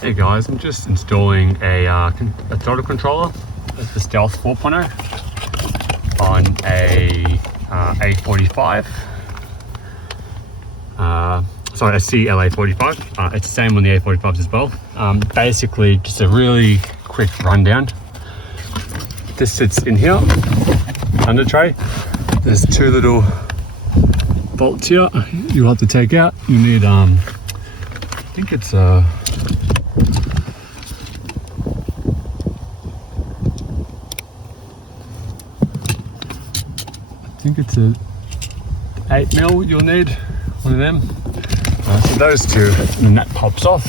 Hey guys, I'm just installing a throttle controller. It's the Stealth 4.0 on a A45. Sorry, a Cla45. It's the same on the A45s as well. Basically, just a really quick rundown. This sits in here, under tray. There's two little bolts here you'll have to take out. You need, I think it's a a 8mm you'll need, one of them. So those two, and then that pops off.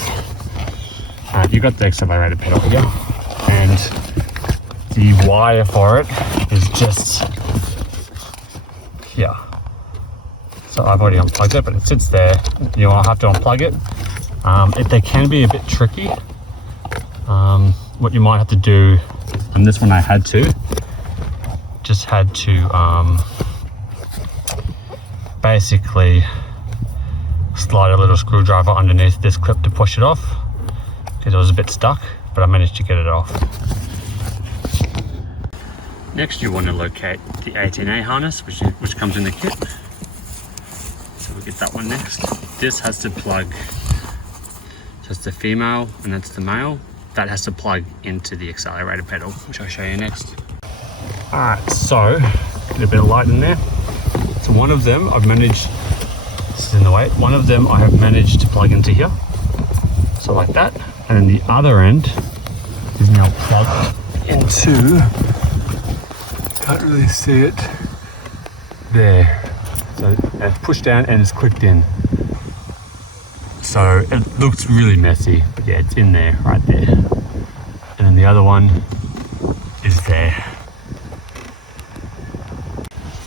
You've got the accelerator pedal here, and the wire for it is just here. So I've already unplugged it, but it sits there. You'll have to unplug it. They can be a bit tricky. What you might have to do, and this one I had to, basically slide a little screwdriver underneath this clip to push it off, because it was a bit stuck, but I managed to get it off. Next, you want to locate the 18A harness, which comes in the kit. So we'll get that one next. This has to plug, that's the female and that's the male. That has to plug into the accelerator pedal, which I'll show you next. Alright, so get a bit of light in there. So one of them I've managed, this is in the way, one of them I have managed to plug into here. So like that. And then the other end is now plugged into, can't really see it, there. So it's pushed down and it's clicked in. So it looks really messy, but yeah, it's in there, right there. And then the other one is there.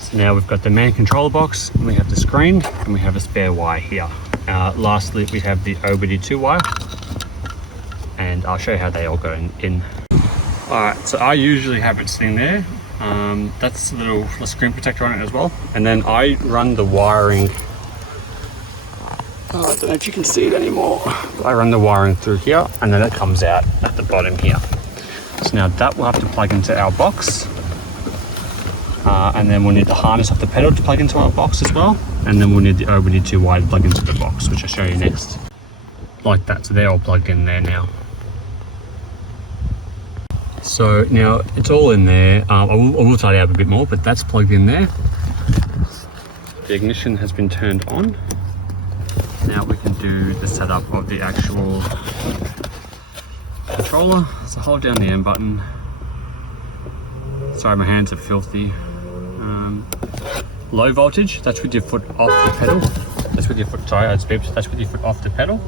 So now we've got the main controller box, and we have the screen, and we have a spare wire here. Lastly, we have the OBD2 wire, and I'll show you how they all go in. Alright, so I usually have it sitting there. That's a little screen protector on it as well. And then I run the wiring, I don't know if you can see it anymore. I run the wiring through here, and then it comes out at the bottom here. So now that will have to plug into our box. And then we'll need the harness of the pedal to plug into our box as well. And then we'll need the OBD2 wire to plug into the box, which I'll show you next. Like that, so they're all plugged in there now. So now it's all in there. I will tidy up a bit more, but that's plugged in there. The ignition has been turned on. Now we can do the setup of the actual controller. So hold down the M button. Sorry, my hands are filthy. Low voltage, that's with your foot off the pedal. That's with your foot, sorry, I just beeped. That's with your foot off the pedal.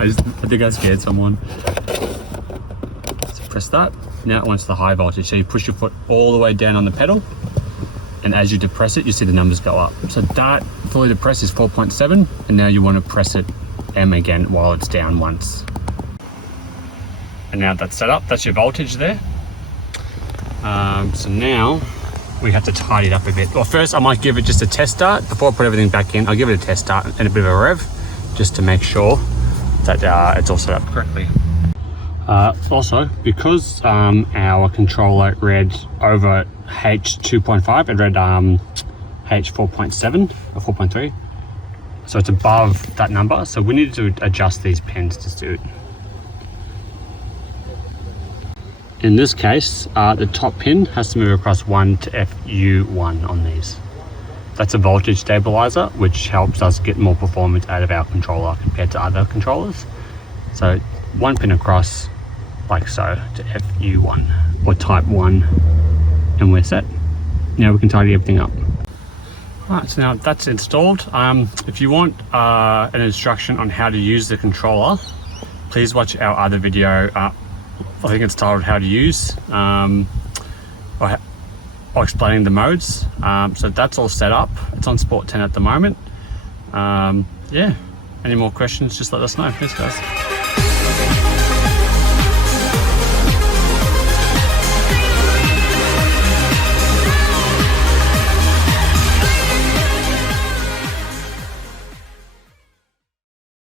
I think I scared someone. So press that. Now it wants the high voltage. So you push your foot all the way down on the pedal, and as you depress it, you see the numbers go up. So that fully depressed is 4.7, and now you want to press it M again while it's down once. And now that's set up, that's your voltage there. So now we have to tidy it up a bit. Well, first I might give it just a test start before I put everything back in. I'll give it a test start and a bit of a rev, just to make sure that it's all set up correctly. Also, because our controller read over H2.5, it read H4.7 or 4.3, so it's above that number. So we need to adjust these pins to suit. In this case, the top pin has to move across 1 to FU1 on these. That's a voltage stabilizer, which helps us get more performance out of our controller compared to other controllers. So one pin across, like so, to FU1 or type 1, and we're set. Now we can tidy everything up. Alright, so now that's installed. If you want an instruction on how to use the controller, please watch our other video. I think it's titled How to Use, or explaining the modes. So that's all set up. It's on Sport 10 at the moment. Yeah, any more questions, just let us know. Thanks guys.